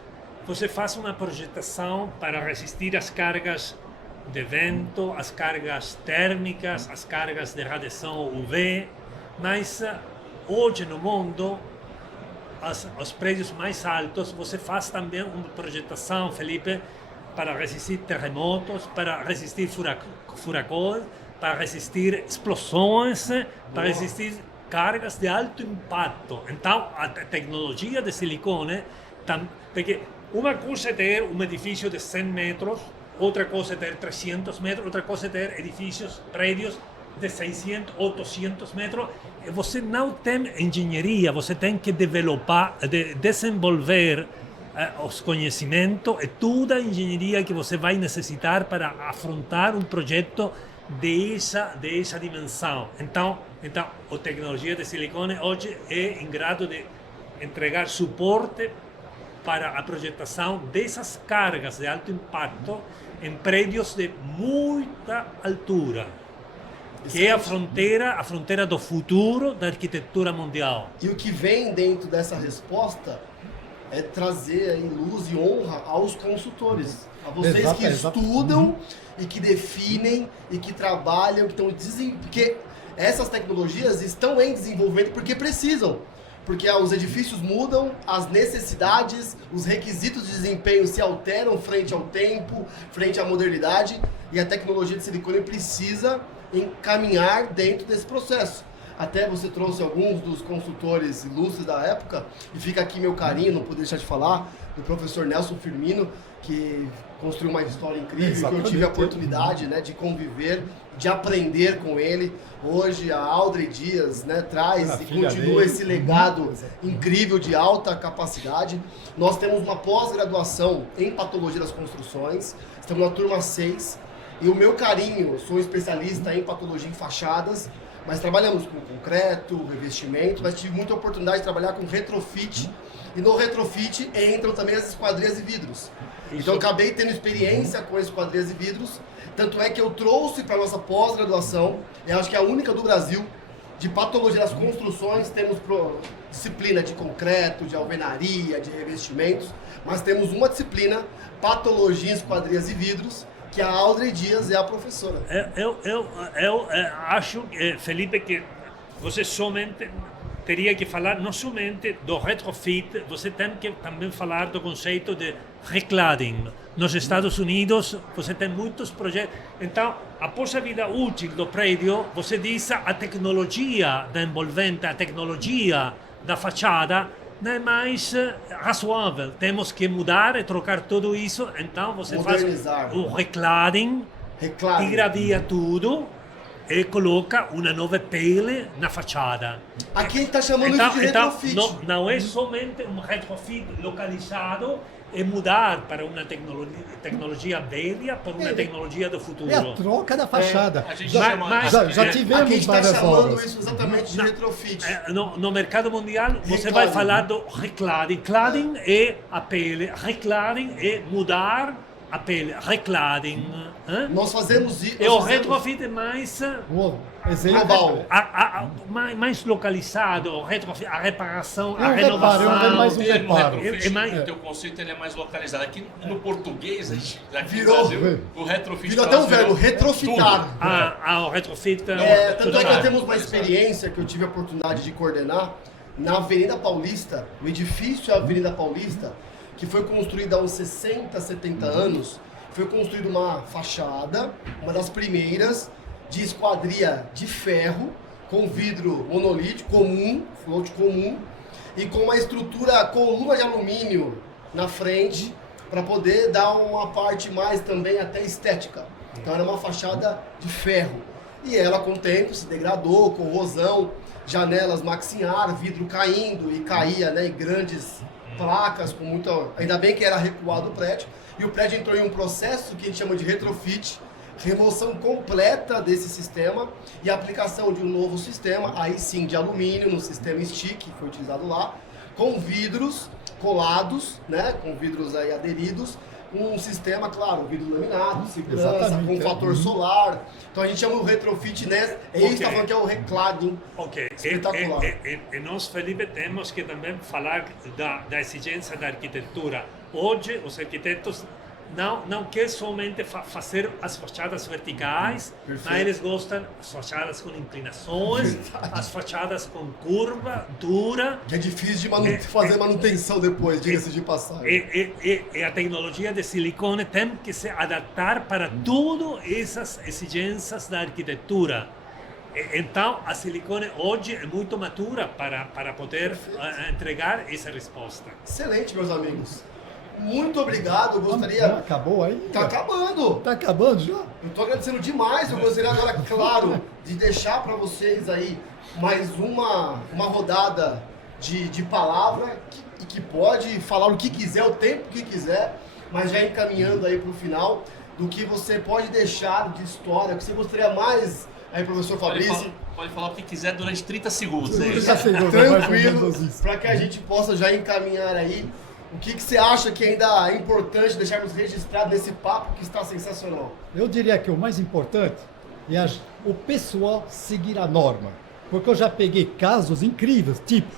você faz uma projetação para resistir às cargas de vento, às cargas térmicas, às cargas de radiação UV, mas hoje no mundo, os prédios mais altos, você faz também uma projetação, Felipe, para resistir terremotos, para resistir furacões, para resistir explosões, para resistir cargas de alto impacto. Então, a tecnologia de silicone, porque uma coisa é ter um edifício de 100 metros, outra coisa é ter 300 metros, outra coisa é ter edifícios, prédios de 600, 800 metros, e você não tem engenharia, você tem que desenvolver os conhecimentos e toda a engenharia que você vai necessitar para afrontar um projeto dessa dimensão. Então, a tecnologia de silicone hoje é em grado de entregar suporte para a projetação dessas cargas de alto impacto em prédios de muita altura, que é a fronteira do futuro da arquitetura mundial. E o que vem dentro dessa resposta é trazer aí luz e honra aos consultores, a vocês que estudam e que definem e que trabalham, que estão porque essas tecnologias estão em desenvolvimento porque precisam. Porque os edifícios mudam, as necessidades, os requisitos de desempenho se alteram frente ao tempo, frente à modernidade, e a tecnologia de silicone precisa encaminhar dentro desse processo. Até você trouxe alguns dos consultores ilustres da época, e fica aqui meu carinho, não poder deixar de falar, do professor Nelson Firmino, que construiu uma história incrível, que eu tive a oportunidade, né, de conviver, de aprender com ele. Hoje a Audrey Dias, né, traz e continua esse legado incrível de alta capacidade. Nós temos uma pós-graduação em patologia das construções, estamos na turma 6, e o meu carinho, sou especialista em patologia em fachadas, mas trabalhamos com concreto, revestimento, mas tive muita oportunidade de trabalhar com retrofit, e no retrofit entram também as esquadrias e vidros. Então acabei tendo experiência com as esquadrias e vidros, tanto é que eu trouxe para a nossa pós-graduação, eu acho que é a única do Brasil, de patologia das construções, temos disciplina de concreto, de alvenaria, de revestimentos, mas temos uma disciplina, patologia em esquadrias e vidros, que a Audrey Dias é a professora. Eu acho, Felipe, que você somente teria que falar não somente do retrofit, você tem que também falar do conceito de recladding. Nos Estados Unidos, você tem muitos projetos. Então, após a vida útil do prédio, você diz a tecnologia da envolvente, a tecnologia da fachada não é mais razoável. Temos que mudar e trocar tudo isso. Então, você modernizar. Faz o recladding, irradia tudo e coloca uma nova pele na fachada. Aqui a gente está chamando isso de retrofit. Não é somente um retrofit localizado, é mudar para uma tecnologia velha para uma tecnologia do futuro. É a troca da fachada. Já tivemos aqui a gente está várias chamando obras. isso exatamente de retrofit. No mercado mundial, você vai falar do recladding. Cladding é a pele, recladding é mudar a pele, recladding. Nós fazemos isso. E o retrofit é mais global. Mais localizado, a reparação, a reparo, renovação. mais um reparo. O teu conceito ele é mais localizado. Aqui no português, aqui virou, no Brasil, o retrofit virou até um verbo, retrofitar. O retrofit. Tanto é que temos uma experiência que eu tive a oportunidade de coordenar na Avenida Paulista, o edifício Avenida Paulista, que foi construída há uns 60, 70 anos, foi construída uma fachada, uma das primeiras, de esquadria de ferro, com vidro monolítico comum, float comum, e com uma estrutura coluna de alumínio na frente, para poder dar uma parte mais também até estética. Então era uma fachada de ferro. E ela com o tempo se degradou, corrosão, janelas maxilhar, vidro caindo e caía, né, em grandes placas, com muita... Ainda bem que era recuado o prédio. E o prédio entrou em um processo que a gente chama de retrofit, remoção completa desse sistema e aplicação de um novo sistema, aí sim de alumínio, no sistema stick, que foi utilizado lá, com vidros colados, né, com vidros aí aderidos, um sistema, claro, vidro laminado, segurança, com fator solar. Então a gente chama o retrofit, né? É isso que está falando que é o recladding. Ok, Espetacular. e nós, Felipe, temos que também falar da exigência da arquitetura. Hoje, os arquitetos não querem somente fazer as fachadas verticais, mas eles gostam das fachadas com inclinações, as fachadas com curva, dura. Que é difícil de fazer manutenção depois, diga-se de passagem. E a tecnologia de silicone tem que se adaptar para todas essas exigências da arquitetura. Então, a silicone hoje é muito madura para poder entregar essa resposta. Excelente, meus amigos. Muito obrigado, eu gostaria... Não acabou aí? Tá acabando! Tá acabando já? Eu tô agradecendo demais, eu gostaria agora, claro, de deixar para vocês aí mais uma rodada de palavra que pode falar o que quiser, o tempo que quiser, mas já encaminhando aí para o final, do que você pode deixar de história, que você gostaria mais, aí, professor Fabrício... Pode falar o que quiser durante 30 segundos. Tranquilo, para que a gente possa já encaminhar aí. O que você acha que ainda é importante deixarmos registrado nesse papo que está sensacional? Eu diria que o mais importante é o pessoal seguir a norma. Porque eu já peguei casos incríveis, tipo,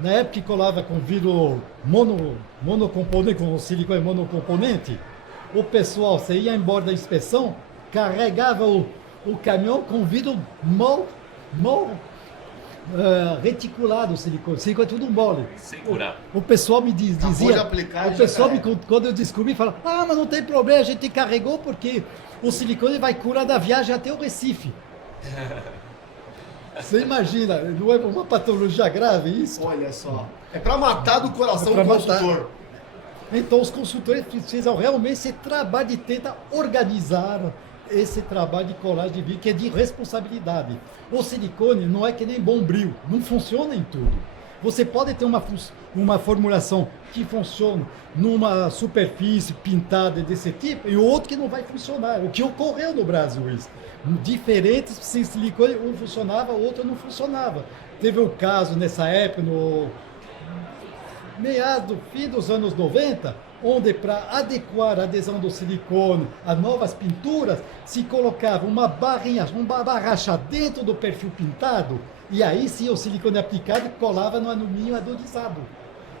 na época que colava com vidro monocomponente, com silicone monocomponente, o pessoal, você ia embora da inspeção, carregava o caminhão com vidro mal reticulado, o silicone é tudo mole. Sem curar. O pessoal me dizia, aplicar, o pessoal quando eu descobri, fala, mas não tem problema, a gente carregou porque o silicone vai curar da viagem até o Recife. Você imagina, não é uma patologia grave isso? Olha só, é para matar do coração o consultor. Então os consultores precisam realmente esse trabalho de tentar organizar esse trabalho de colagem de vidro, que é de responsabilidade. O silicone não é que nem bombril, não funciona em tudo. Você pode ter uma formulação que funciona numa superfície pintada desse tipo e outro que não vai funcionar. O que ocorreu no Brasil isso. Diferentes silicone, um funcionava, o outro não funcionava. Teve um caso nessa época, no fim dos anos 90, onde para adequar a adesão do silicone a novas pinturas, se colocava uma barracha dentro do perfil pintado, e aí sim o silicone aplicado colava no alumínio adodizado.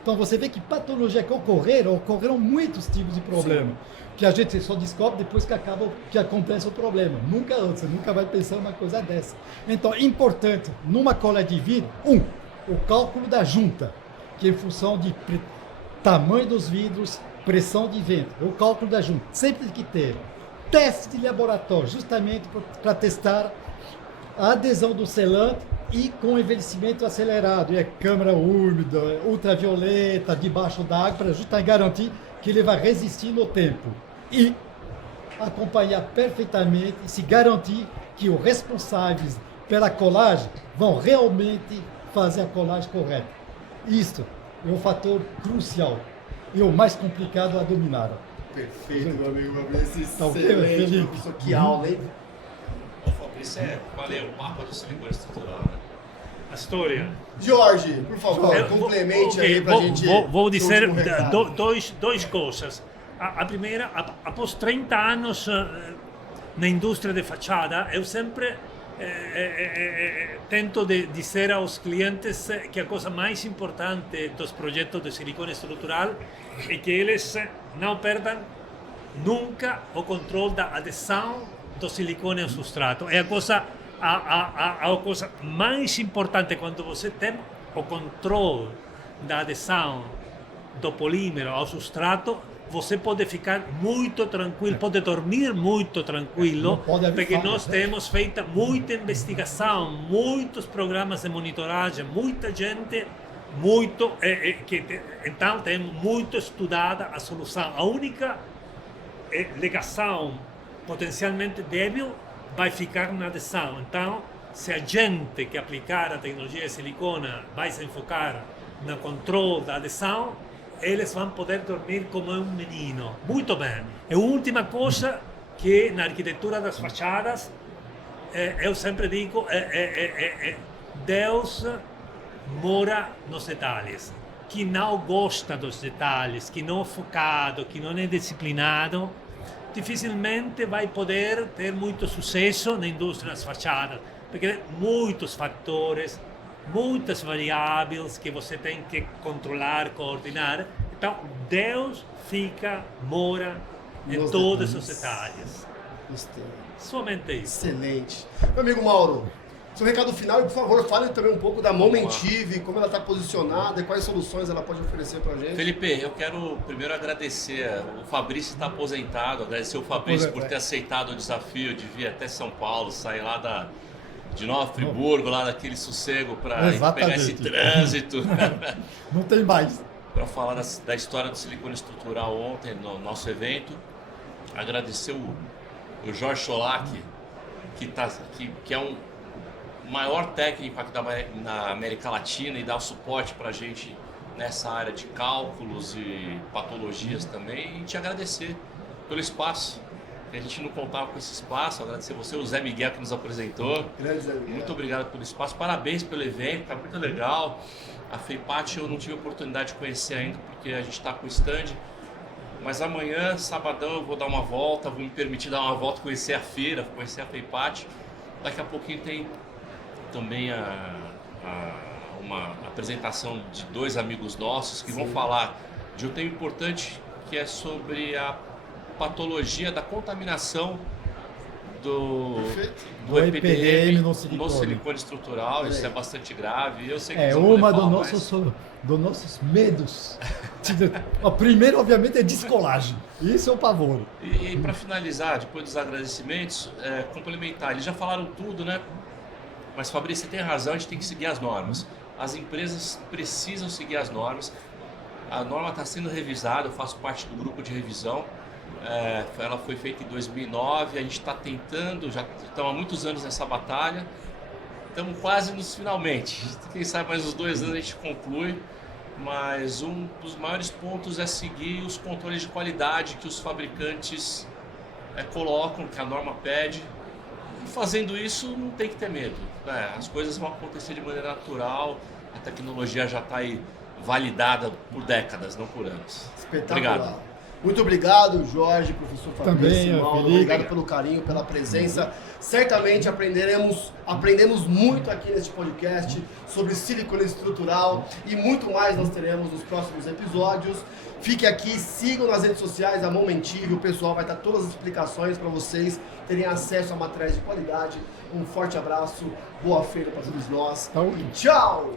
Então você vê que patologia que ocorreram muitos tipos de problema, que a gente só descobre depois que acontece o problema. Nunca antes, você nunca vai pensar uma coisa dessa. Então é importante, numa cola de vidro, o cálculo da junta, que é em função de tamanho dos vidros, pressão de vento, o cálculo da junta. Sempre tem que ter teste de laboratório, justamente para testar a adesão do selante e com envelhecimento acelerado, câmara úmida, ultravioleta, debaixo d'água, para justamente garantir que ele vai resistir no tempo. E acompanhar perfeitamente e se garantir que os responsáveis pela colagem vão realmente fazer a colagem correta. Isso é um fator crucial e o mais complicado a dominar. Perfeito, meu amigo Fabrício. Tá ok, Excelente, Felipe? professor. Que aula, hein? O Fabrício valeu, o mapa do silicone estrutural, né? A história. Jorge, por favor, complemente aí pra gente... Vou dizer último recado. dois coisas. A primeira, após 30 anos na indústria de fachada, eu sempre tento dizer aos clientes que a coisa mais importante dos projetos de silicone estrutural é que eles não perdam nunca o controle da adesão do silicone ao substrato. É a coisa mais importante quando você tem o controle da adesão do polímero ao substrato, você pode ficar muito tranquilo, pode dormir muito tranquilo, porque nós temos feito muita investigação, muitos programas de monitoragem, muita gente, então temos muito estudada a solução. A única ligação potencialmente débil vai ficar na adesão. Então, se a gente que aplicar a tecnologia de silicona vai se enfocar no controle da adesão, eles vão poder dormir como um menino. Muito bem. E a última coisa que na arquitetura das fachadas, eu sempre digo, Deus mora nos detalhes. Quem não gosta dos detalhes, que não é focado, que não é disciplinado, dificilmente vai poder ter muito sucesso na indústria das fachadas, porque muitos fatores, muitas variáveis que você tem que controlar, coordenar. Então, Deus mora em todos os detalhes. Gostei. Somente isso. Excelente. Meu amigo Mauro, seu recado final e, por favor, fale também um pouco da Momentive, como ela está posicionada e quais soluções ela pode oferecer para a gente. Felipe, eu quero primeiro agradecer, o Fabrício está aposentado, agradecer o Fabrício por ter aceitado o desafio de vir até São Paulo, sair lá de Nova Friburgo, lá daquele sossego para pegar esse trânsito. Não tem mais. Para falar da história do silicone estrutural ontem no nosso evento. Agradecer o Jorge Cholak, que é um maior técnico aqui na América Latina e dá o suporte para a gente nessa área de cálculos e patologias também. E te agradecer pelo espaço. A gente não contava com esse espaço, agradecer você, o Zé Miguel que nos apresentou. Grande Zé Miguel. Muito obrigado pelo espaço, parabéns pelo evento, tá muito legal. A FEIPAT eu não tive a oportunidade de conhecer ainda, porque a gente está com o stand. Mas amanhã, sabadão, eu vou dar uma volta, vou me permitir dar uma volta, conhecer a feira, conhecer a FEIPAT. Daqui a pouquinho tem também uma apresentação de dois amigos nossos que vão falar de um tema importante, que é sobre a patologia da contaminação do EPDM no silicone estrutural. Isso é bastante grave. Eu sei que é uma dos nossos medos. O primeiro, obviamente, é descolagem. Isso é o pavor. E para finalizar, depois dos agradecimentos, complementar. Eles já falaram tudo, né? Mas, Fabrício, você tem razão, a gente tem que seguir as normas. As empresas precisam seguir as normas. A norma está sendo revisada, eu faço parte do grupo de revisão. Ela foi feita em 2009, a gente está tentando, já estamos há muitos anos nessa batalha, estamos quase nos finalmente. Quem sabe mais uns 2 anos a gente conclui, mas um dos maiores pontos é seguir os controles de qualidade que os fabricantes colocam, que a norma pede. E fazendo isso não tem que ter medo, né? As coisas vão acontecer de maneira natural, a tecnologia já está aí validada por décadas, não por anos. Espetacular. Obrigado. Muito obrigado, Jorge, professor Fabrício, Mauro. Obrigado pelo carinho, pela presença. Certamente aprendemos muito aqui neste podcast sobre silicone estrutural e muito mais nós teremos nos próximos episódios. Fique aqui, sigam nas redes sociais a Momentive, o pessoal vai dar todas as explicações para vocês terem acesso a materiais de qualidade. Um forte abraço, boa feira para todos nós e tchau!